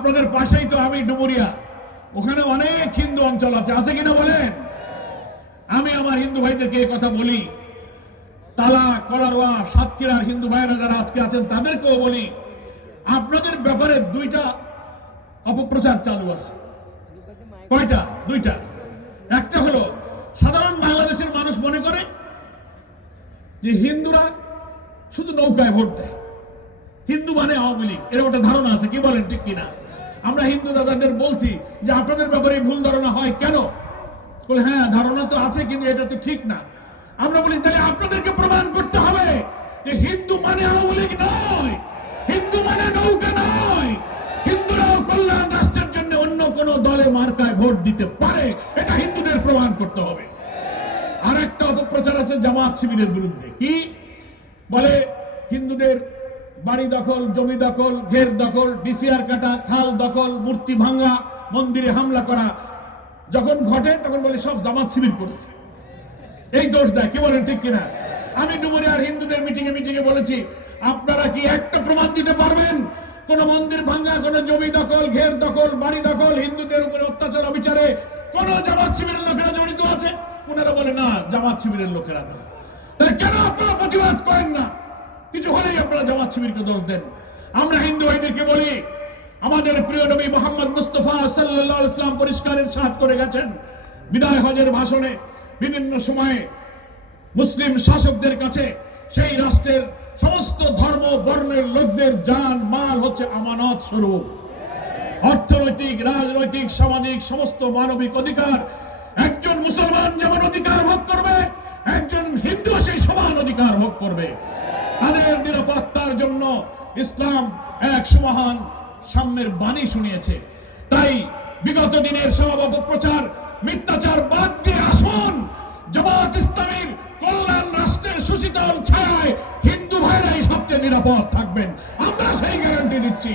আপনাদের পাশেই তো আমি ডুমুরিয়া, ওখানে অনেক হিন্দু অঞ্চল আছে কিনা বলেন? আমি আমার হিন্দু ভাইদেরকে এই কথা বলি, তালা, কলারোয়া, সাতক্ষীরার হিন্দু ভাইরা যারা আজকে আছেন তাদেরকেও বলি, আপনাদের ব্যাপারে দুইটা অপপ্রচার চালু আছে। কয়টা? দুইটা। একটা হলো সাধারণ বাংলাদেশের মানুষ মনে করে যে হিন্দুরা শুধু নৌকায় ভোট দেয়, হিন্দু মানে আওয়ামী লীগ, এরকম একটা ধারণা আছে। কি বলেন, ঠিক কিনা? আমরা হিন্দু দাদাদের বলছি যে আপনাদের ব্যাপারে ভুল ধারণা হয় কেন? বলে হ্যাঁ ধারণা তো আছে, কিন্তু এটা তো ঠিক না। আমরা বলি তাহলে আপনাদেরকে প্রমাণ করতে হবে যে হিন্দু মানে আওয়ামী লীগ নয়, হিন্দু মানে নৌকা নয়, হিন্দুরাও কল্যাণ রাষ্ট্রের জন্য অন্য কোন দলে মার্কায় ভোট দিতে পারে, এটা হিন্দুদের প্রমাণ করতে হবে। আর একটা অপপ্রচার আছে জামাত শিবিরের বিরুদ্ধে। কি বলে? হিন্দুদের বাড়ি দখল, জমি দখল, ঘের দখল, ডিসিআর কাটা, খাল দখল, মূর্তি ভাঙ্গা, মন্দিরে হামলা করা যখন ঘটে তখন বলে সব জামাত শিবির করেছে, এই দোষ দেয়। কি বলেন, ঠিক কিনা? আমি ডুমুরিয়ার হিন্দুদের মিটিংয়ে বলেছি, আপনারা কি একটা প্রমাণ দিতে পারবেন কোন মন্দির ভাঙ্গা, কোন জমি দখল, ঘের দখল, বাড়ি দখল, হিন্দুদের উপরে অত্যাচার অবিচারে কোন জামাত শিবিরের লোকেরা জড়িত আছে? ওনারা বলে না, জামাত শিবিরের লোকেরা না। তাহলে কেন আপনারা প্রতিবাদ করেন না? কিছু হলেই আপনারা জামাত শিবিরকে দোষ দেন। আমরা হিন্দু ভাইদেরকে বলি, আমাদের প্রিয় নবী মুহাম্মদ মুস্তাফা সাল্লাল্লাহু আলাইহি ওয়াসাল্লাম পরিষ্কার ইরশাদ করে গেছেন বিদায় হজের ভাষণে, বিভিন্ন সময়ে মুসলিম শাসকদের কাছে সেই রাষ্ট্রের সমস্ত ধর্ম বর্ণের লোকদের জান মাল হচ্ছে আমানত স্বরূপ। অর্থনৈতিক, রাজনৈতিক, সামাজিক সমস্ত মানবিক অধিকার একজন মুসলমান যেমন অধিকার ভোগ করবে, একজন হিন্দু সেই সমান অধিকার ভোগ করবে। তাদের নিরাপত্তার জন্য ইসলাম এক সুমহান সাম্যের বাণী শুনিয়েছে। তাই বিগত দিনের সব অপপ্রচার, মিথ্যাচার বাদ দিয়ে আসুন, জামাত ইসলামীর কল্যাণ রাষ্ট্রের সুশীতল ছায়ায় হিন্দু ভাইরাই সবচেয়ে নিরাপদ থাকবেন, আমরা সেই গ্যারান্টি দিচ্ছি।